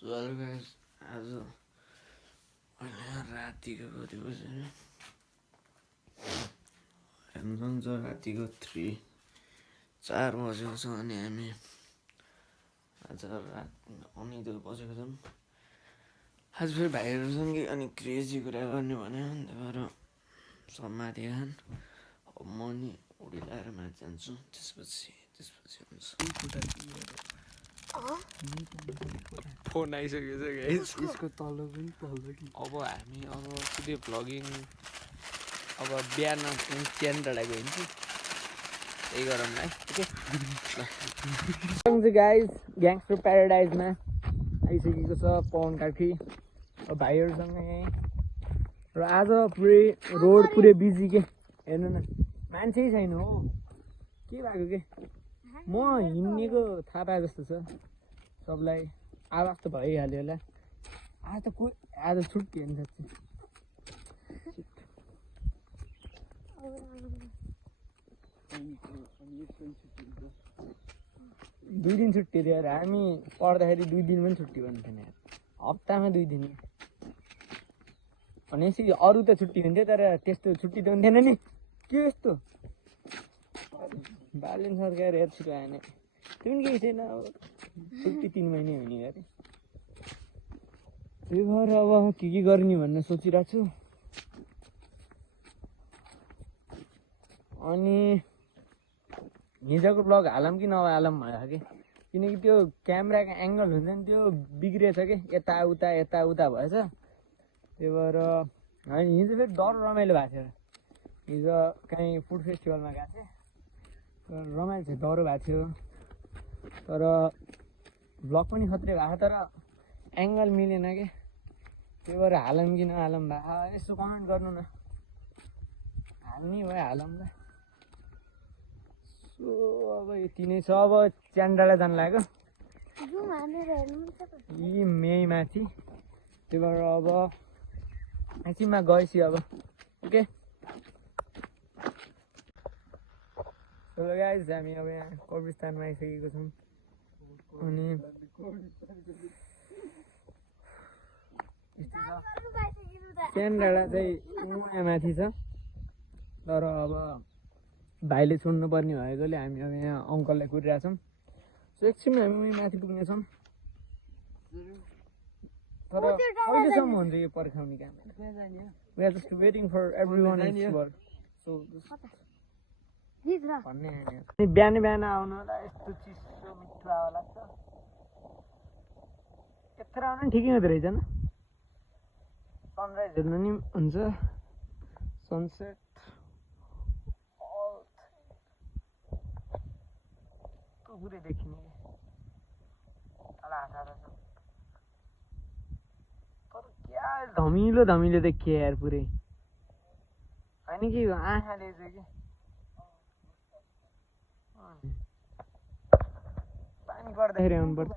Guys आज अहिले रातिको कति बज्यो नि हेर्नुहुन्छ रातिको 4 बजेको छ अनि हामी आज रात अनिदो बजेको छौँ। आज फेरि भाइहरूसँगै अनि क्रेजी कुरा गर्ने भन्यो अन्त भएर सब माथि खान म नि उडी लाएर माथि जान्छु त्यसपछि हुन्छ फोन आइसक्यो छ गाइस यसको तल पनि तल कि अब हामी अब सिधै भ्लगिङ अब बिहान च्यान डाँडा गइन्छु त्यही गरौँला है ओके गाइस ग्याङ्स्टर प्याराडाइजमा आइसकेको छ पवन काकी भाइहरूसँग यहीँ र आज पुरै रोड पुरै बिजी के हेर्नु न मान्छे छैन हो के भएको के म हिँडेको थाहा पाए जस्तो छ सबलाई आवाज त भइहाल्यो होला आज छुट्टी होइन साँच्चै 2 दिन छुट्टी थियो यार हामी पढ्दाखेरि 2 दिन पनि छुट्टी भन्ने थिएन यार हप्तामा 2 दिन भनेपछि अरू त छुट्टी हुन्थ्यो तर त्यस्तो छुट्टी त हुन्थेन नि के यस्तो बालेन सरकार हेर छिटो आएन त्यो पनि केही छैन अब छुट्टी 3 महिना हुने गरे त्यही भएर अब के गर्ने भनेर सोचिरहेको छु अनि हिजोको ब्लग हालौँ कि नहालौँ भयो कि किनकि त्यो क्यामेराको एङ्गल हुन्छ नि त्यो बिग्रिएछ कि यताउता भएछ त्यही भएर हामी हिजो फेरि डर रमाइलो भएको थियो हिजो कहीँ फुड फेस्टिभलमा गएको थिएँ रमाइलो थियो डर भएको थियो तर ब्लग पनि खत्रै भएको तर एङ्गल मिलेन कि त्यही भएर हालौँ कि नहालौँ भएको यसो कमेन्ट गर्नु न हाल्ने भयो हालौँ ल अब यति नै छ अब च्यान्डाला जानु लाग्यो यी मेही माथि त्यही भएर अब माथिमा गएपछि अब ओके चलो गाइस हामी अब यहाँ कब्रिस्तानमा आइसकेको छौँ अनि च्यान्डाला चाहिँ यहाँ माथि छ तर अब भाइले छोड्नु पर्ने भएकोले हामी अब यहाँ अङ्कललाई कुरिरहेछौँ सो एकछिनमा हामी माथि पुग्नेछौँ तर कहिलेसम्म हुन्छ यो पर्खाउने काम we are just waiting for everyone is work so भन्ने बिहान आउनु होला यस्तो चिसो मिठो हावा लाग्छ यत्रो आउनु पनि ठिकै हुँदो रहेछ न सनराइज हेर्नु नि हुन्छ सनसेट पुरै देखिने तर क्या धमिलो देखियो यार पुरै होइन कि आँखाले चाहिँ कि पानी पर्दाखेरि आउनुपर्छ